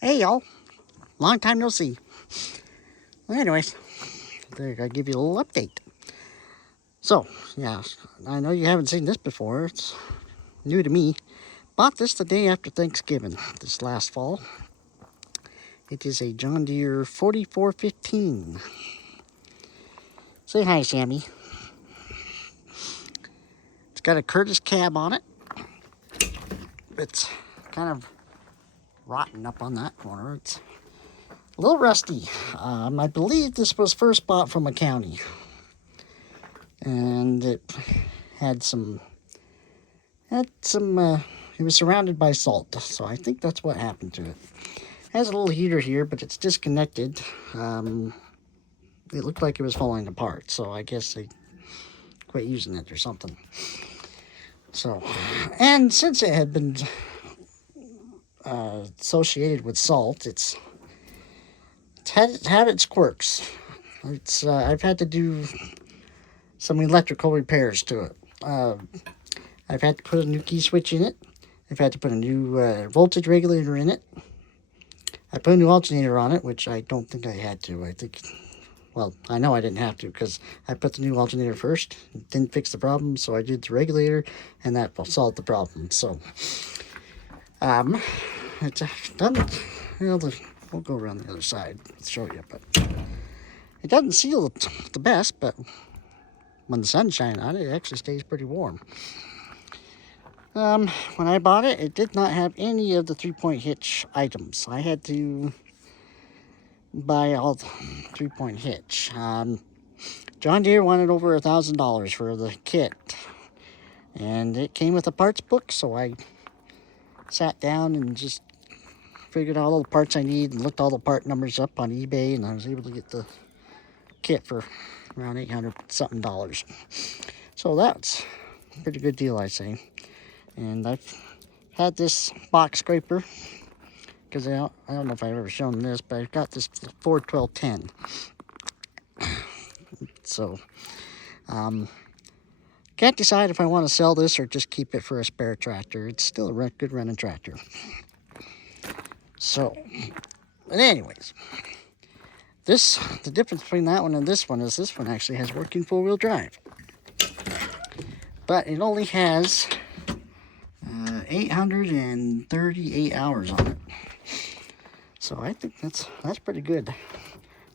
Hey y'all, long time no see. Well, anyways, I gotta give you a little update. So, yeah, I know you haven't seen this before. It's new to me. Bought this the day after Thanksgiving, this last fall. It is a John Deere 4415. Say hi, Sammy. It's got a Curtis cab on it. It's kind of rotten up on that corner. It's a little rusty. I believe this was first bought from a county. And it had some it was surrounded by salt, so I think that's what happened to it. Has a little heater here, but it's disconnected. It looked like it was falling apart, so I guess they quit using it or something. So, and since it had been associated with salt, it's had its quirks. I've had to do some electrical repairs to it. I've had to put a new key switch in it. I've had to put a new voltage regulator in it. I put a new alternator on it, which I don't think I had to. I know I didn't have to because I put the new alternator first. It didn't fix the problem, so I did the regulator, and that solved the problem. So, it's done. We'll go around the other side and show you, but it doesn't seal the best, but when the sun's shining on it, it actually stays pretty warm. When I bought it, it did not have any of the 3-point hitch items. I had to buy all the 3-point hitch. John Deere wanted over $1,000 for the kit, and it came with a parts book, so I sat down and just figured out all the parts I need and looked all the part numbers up on eBay, and I was able to get the kit for around $800 something. So that's a pretty good deal, I say. And I've had this box scraper because I don't know if I've ever shown this, but I've got this Ford 1210. So, can't decide if I want to sell this or just keep it for a spare tractor. It's still a good running tractor. So, but anyways, the difference between that one and this one is this one actually has working 4-wheel drive. But it only has 838 hours on it. So I think that's pretty good.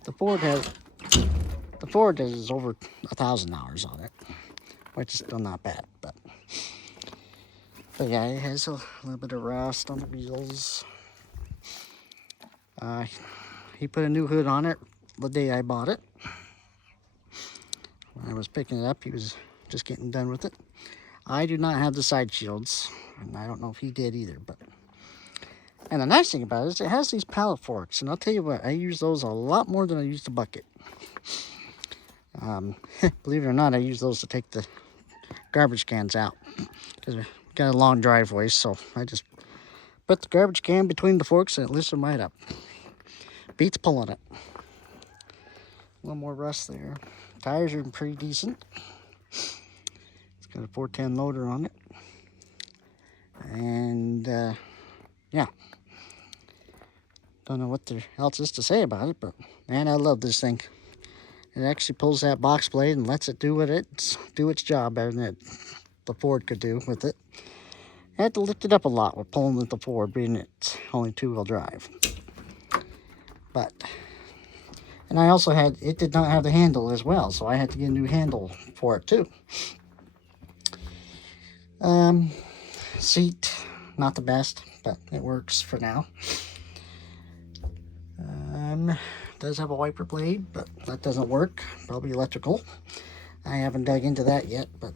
The Ford has over 1,000 hours on it, which is still not bad. But yeah, it has a little bit of rust on the wheels. He put a new hood on it the day I bought it. When I was picking it up, he was just getting done with it. I do not have the side shields, and I don't know if he did either. And the nice thing about it is it has these pallet forks, and I'll tell you what, I use those a lot more than I use the bucket. Believe it or not, I use those to take the garbage cans out because we've got a long driveway, so I just put the garbage can between the forks and it lifts them right up. Beats pulling it. A little more rust there. Tires are pretty decent. It's got a 410 loader on it. And, yeah. Don't know what there else is to say about it, but, man, I love this thing. It actually pulls that box blade and lets it do its job better than the Ford could do with it. I had to lift it up a lot with pulling with the Ford, being it's only 2-wheel drive. And I also it did not have the handle as well, so I had to get a new handle for it too. Seat, not the best, but it works for now. Does have a wiper blade, but that doesn't work. Probably electrical. I haven't dug into that yet, but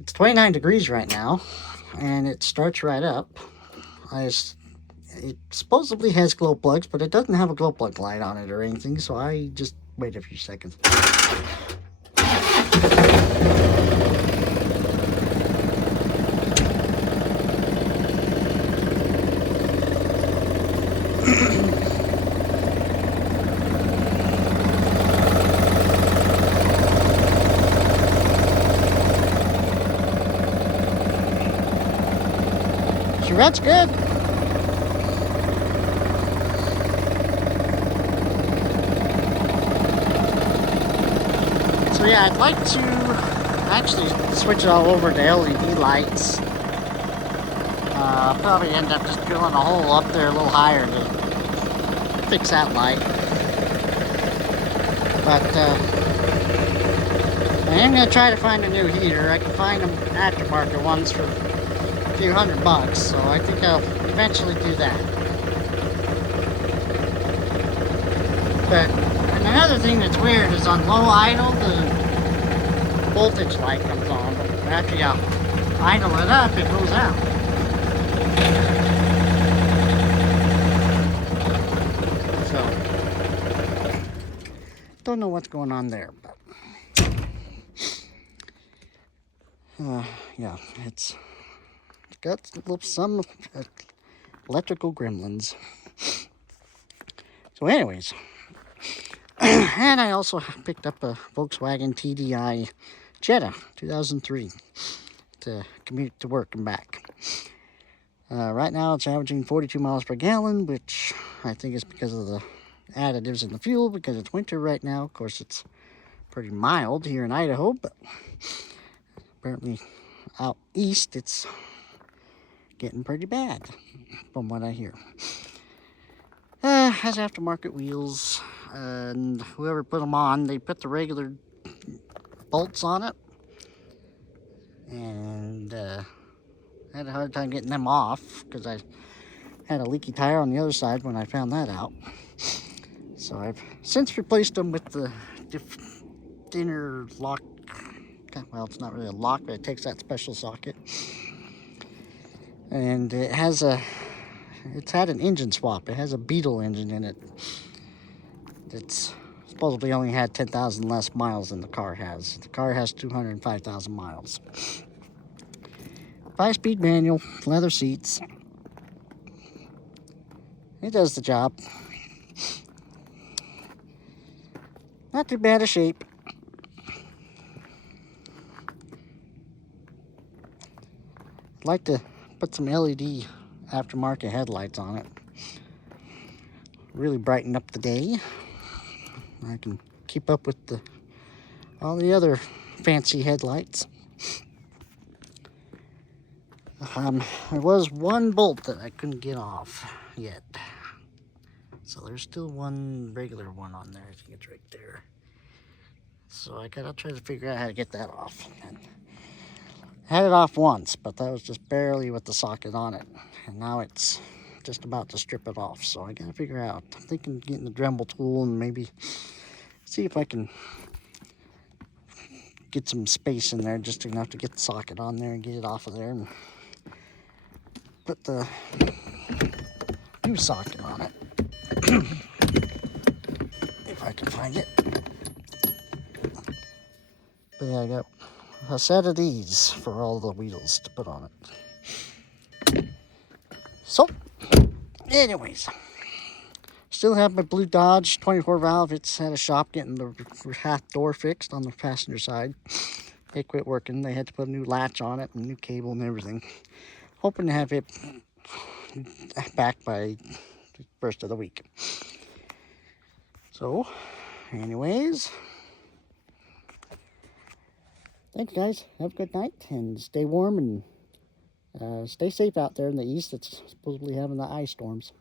it's 29 degrees right now, and it starts right up. It supposedly has glow plugs, but it doesn't have a glow plug light on it or anything, so I just wait a few seconds. She runs good. So yeah, I'd like to actually switch it all over to LED lights. Probably end up just drilling a hole up there a little higher to fix that light. But I am going to try to find a new heater. I can find them aftermarket ones for a few $100, so I think I'll eventually do that. But another thing that's weird is on low idle, the voltage light comes on, but after you idle it up, it goes out. So, don't know what's going on there, but yeah, it's got some electrical gremlins. So anyways, and I also picked up a Volkswagen TDI Jetta 2003 to commute to work and back. Right now it's averaging 42 miles per gallon, which I think is because of the additives in the fuel, because it's winter right now. Of course, it's pretty mild here in Idaho, but apparently out east it's getting pretty bad from what I hear. Has aftermarket wheels, and whoever put them on, they put the regular bolts on it, and I had a hard time getting them off because I had a leaky tire on the other side when I found that out. So I've since replaced them with the inner lock. Well, it's not really a lock, but it takes that special socket, and it's had an engine swap. It has a Beetle engine in it. It's supposedly only had 10,000 less miles than the car has. The car has 205,000 miles. 5-speed manual, leather seats. It does the job. Not too bad a shape. I'd like to put some LED aftermarket headlights on it. Really brighten up the day. I can keep up with all the other fancy headlights. There was one bolt that I couldn't get off yet. So there's still one regular one on there. I think it's right there. So I gotta try to figure out how to get that off. And I had it off once, but that was just barely with the socket on it. And now it's just about to strip it off. So I gotta figure out. I'm thinking of getting the Dremel tool and maybe see if I can get some space in there, just enough to get the socket on there and get it off of there, and put the new socket on it. If I can find it. But yeah, I got a set of these for all the wheels to put on it. So, anyways, still have my blue Dodge 24 valve. It's at a shop getting the half door fixed on the passenger side. They quit working. They had to put a new latch on it and new cable and everything. Hoping to have it back by the first of the week. So, anyways, thanks guys. Have a good night and stay warm and stay safe out there in the east. It's supposedly having the ice storms.